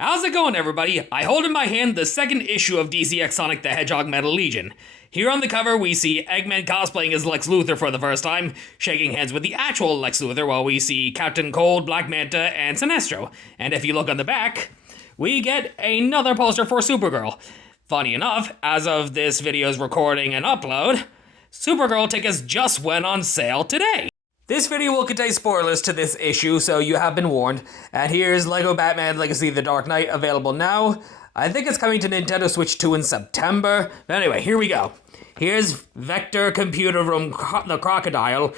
How's it going, everybody? I hold in my hand the second issue of DCX Sonic the Hedgehog Metal Legion. Here on the cover, we see Eggman cosplaying as Lex Luthor for the first time, shaking hands with the actual Lex Luthor, while we see Captain Cold, Black Manta, and Sinestro. And if you look on the back, we get another poster for Supergirl. Funny enough, as of this video's recording and upload, Supergirl tickets just went on sale today. This video will contain spoilers to this issue, so you have been warned. And here's LEGO Batman Legacy of the Dark Knight available now. I think it's coming to Nintendo Switch 2 in September. But anyway, here we go. Here's Vector Computer Room the Crocodile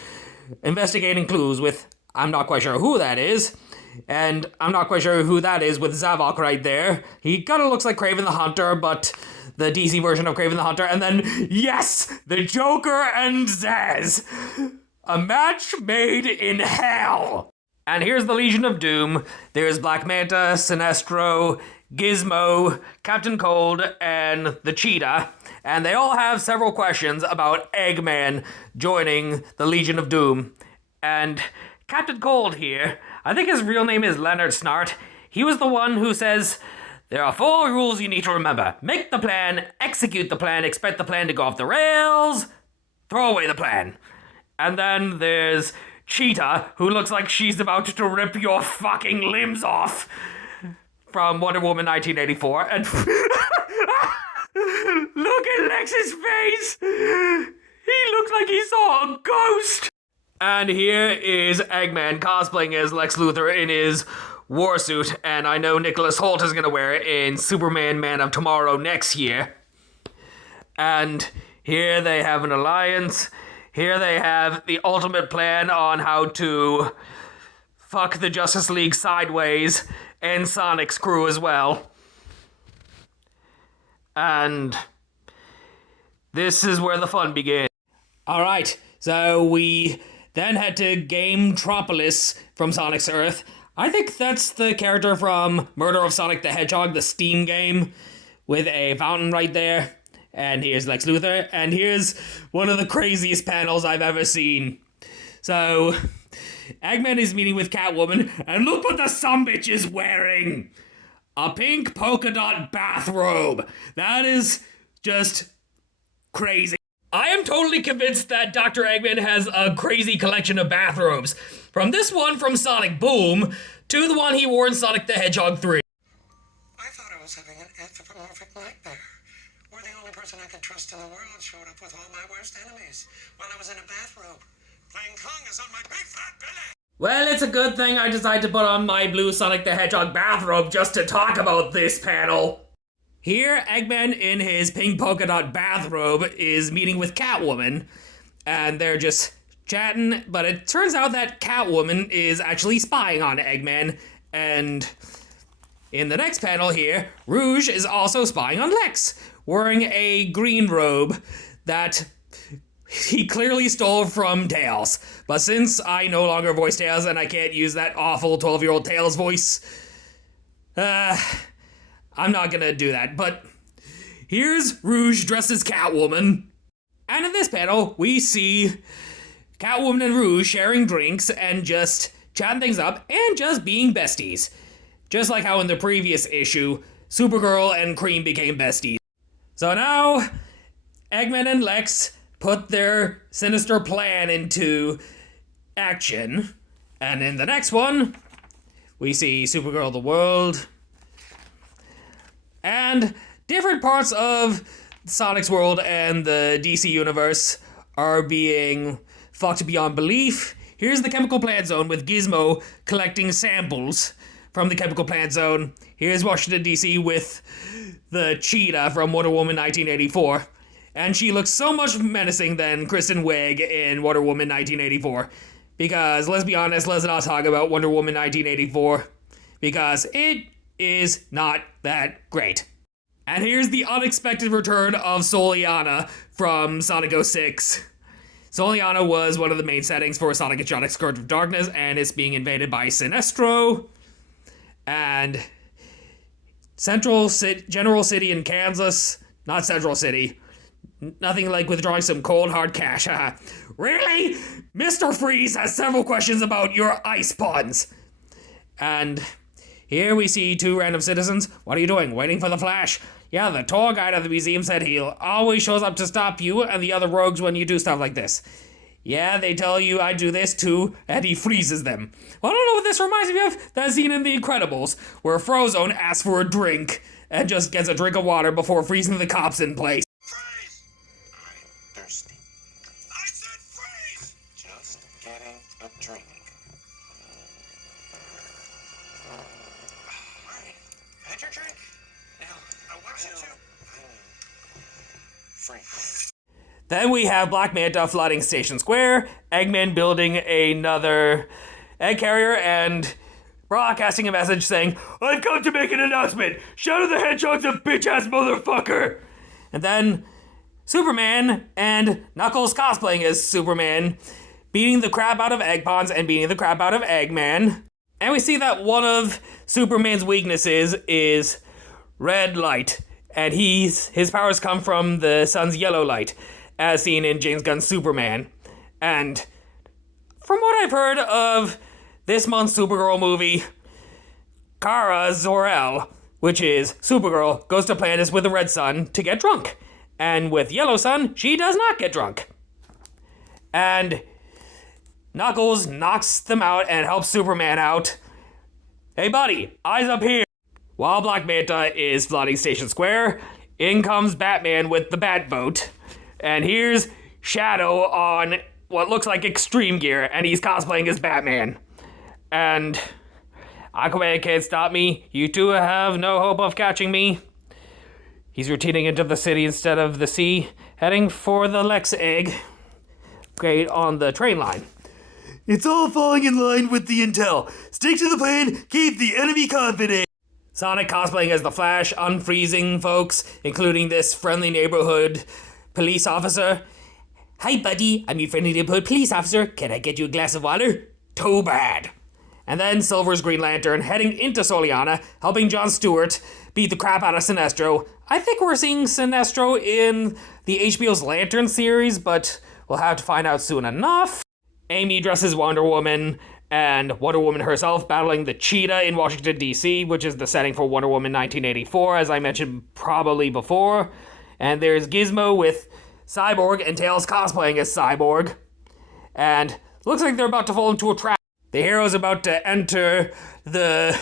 investigating clues with, I'm not quite sure who that is. And I'm not quite sure who that is with Zavok right there. He kind of looks like Kraven the Hunter, but the DC version of Kraven the Hunter. And then, yes, the Joker and Zaz. A match made in hell! And here's the Legion of Doom. There's Black Manta, Sinestro, Gizmo, Captain Cold, and the Cheetah. And they all have several questions about Eggman joining the Legion of Doom. And Captain Cold here, I think his real name is Leonard Snart. He was the one who says, there are 4 rules you need to remember. Make the plan, execute the plan, expect the plan to go off the rails, throw away the plan. And then there's Cheetah, who looks like she's about to rip your fucking limbs off from Wonder Woman 1984. And look at Lex's face! He looks like he saw a ghost! And here is Eggman cosplaying as Lex Luthor in his war suit, and I know Nicholas Hoult is gonna wear it in Superman Man of Tomorrow next year. And here they have an alliance. Here they have the ultimate plan on how to fuck the Justice League sideways and Sonic's crew as well. And this is where the fun begins. Alright, so we then head to Gametropolis from Sonic's Earth. I think that's the character from Murder of Sonic the Hedgehog, the Steam game, with a fountain right there. And here's Lex Luthor, and here's one of the craziest panels I've ever seen. So, Eggman is meeting with Catwoman, and look what the sumbitch is wearing! A pink polka dot bathrobe. That is just crazy. I am totally convinced that Dr. Eggman has a crazy collection of bathrobes. From this one from Sonic Boom, to the one he wore in Sonic the Hedgehog 3. I thought I was having an anthropomorphic nightmare. Where the only person I could trust in the world showed up with all my worst enemies while I was in a bathrobe. Playing congas on my big fat belly. Well, it's a good thing I decided to put on my blue Sonic the Hedgehog bathrobe just to talk about this panel. Here, Eggman in his pink polka dot bathrobe is meeting with Catwoman, and they're just chatting, but it turns out that Catwoman is actually spying on Eggman, and in the next panel here, Rouge is also spying on Lex, wearing a green robe that he clearly stole from Tails. But since I no longer voice Tails and I can't use that awful 12-year-old Tails voice, I'm not gonna do that. But here's Rouge dressed as Catwoman. And in this panel, we see Catwoman and Rouge sharing drinks and just chatting things up and just being besties. Just like how in the previous issue, Supergirl and Cream became besties. So now, Eggman and Lex put their sinister plan into action. And in the next one, we see Supergirl the World. And different parts of Sonic's world and the DC universe are being fucked beyond belief. Here's the chemical plant zone with Gizmo collecting samples from the chemical plant zone. Here's Washington, D.C. with the Cheetah from Wonder Woman 1984. And she looks so much menacing than Kristen Wiig in Wonder Woman 1984. Because, let's be honest, let's not talk about Wonder Woman 1984. Because it is not that great. And here's the unexpected return of Soliana from Sonic 06. Soliana was one of the main settings for Sonic and Sonic Scourge of Darkness, and it's being invaded by Sinestro. And General City in Kansas, not Central City. Nothing like withdrawing some cold hard cash. Really? Mr. Freeze has several questions about your ice puns. And Here we see two random citizens. What are you doing? Waiting for the Flash? Yeah, the tour guide of the museum said he always shows up to stop you and the other rogues when you do stuff like this. Yeah, they tell you I do this too, and he freezes them. Well, I don't know what this reminds me of. That scene in The Incredibles, where Frozone asks for a drink and just gets a drink of water before freezing the cops in place. Freeze! I'm thirsty. I said freeze! Just getting a drink. Alright, had your drink? Now, I want you to... Freeze. Then we have Black Manta flooding Station Square, Eggman building another egg carrier, and broadcasting a message saying, "I've come to make an announcement! Shadow the Hedgehog's a bitch-ass motherfucker!" And then Superman and Knuckles cosplaying as Superman, beating the crap out of Egg Pawns and beating the crap out of Eggman. And we see that one of Superman's weaknesses is red light, and his powers come from the sun's yellow light, as seen in James Gunn's Superman. And from what I've heard of this month's Supergirl movie, Kara Zor-El, which is Supergirl, goes to Planet with the red sun to get drunk. And with yellow sun, she does not get drunk. And Knuckles knocks them out and helps Superman out. Hey buddy, eyes up here. While Black Manta is flooding Station Square, in comes Batman with the Batboat. And here's Shadow on what looks like extreme gear, and he's cosplaying as Batman. And Aquaman can't stop me. You two have no hope of catching me. He's retreating into the city instead of the sea, heading for the Lex egg. Okay, on the train line. It's all falling in line with the intel. Stick to the plan, keep the enemy confident. Sonic cosplaying as the Flash, unfreezing folks, including this friendly neighborhood police officer. Hi, buddy. I'm your friendly neighborhood police officer. Can I get you a glass of water? Too bad. And then Silver's Green Lantern heading into Soliana, helping Jon Stewart beat the crap out of Sinestro. I think we're seeing Sinestro in the HBO's Lantern series, but we'll have to find out soon enough. Amy dresses Wonder Woman, and Wonder Woman herself battling the cheetah in Washington, D.C., which is the setting for Wonder Woman 1984, as I mentioned probably before. And there's Gizmo with Cyborg and Tails cosplaying as Cyborg. And looks like they're about to fall into a trap. The hero's about to enter the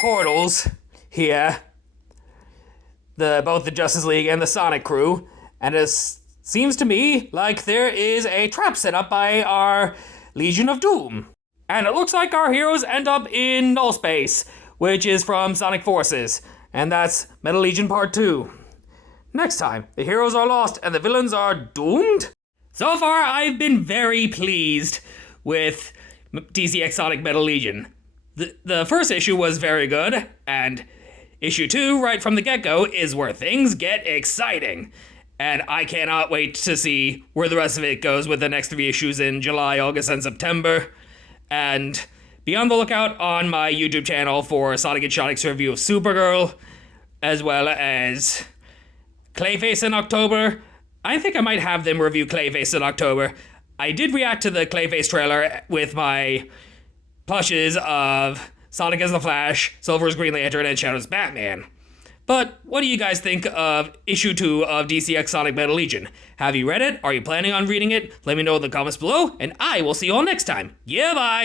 portals here. Both the Justice League and the Sonic crew. And it seems to me like there is a trap set up by our Legion of Doom. And it looks like our heroes end up in Null Space, which is from Sonic Forces. And that's Metal Legion Part 2. Next time, the heroes are lost and the villains are doomed? So far, I've been very pleased with DCX Sonic Metal Legion. The first issue was very good, and issue 2, right from the get-go, is where things get exciting. And I cannot wait to see where the rest of it goes with the next 3 issues in July, August, and September. And be on the lookout on my YouTube channel for Sonic and Shonic's review of Supergirl, as well as Clayface in October. I think I might have them review Clayface in October. I did react to the Clayface trailer with my plushes of Sonic as the Flash, Silver's Green Lantern, and Shadow's Batman. But what do you guys think of issue 2 of DCX Sonic Metal Legion? Have you read it? Are you planning on reading it? Let me know in the comments below, and I will see you all next time. Yeah, bye!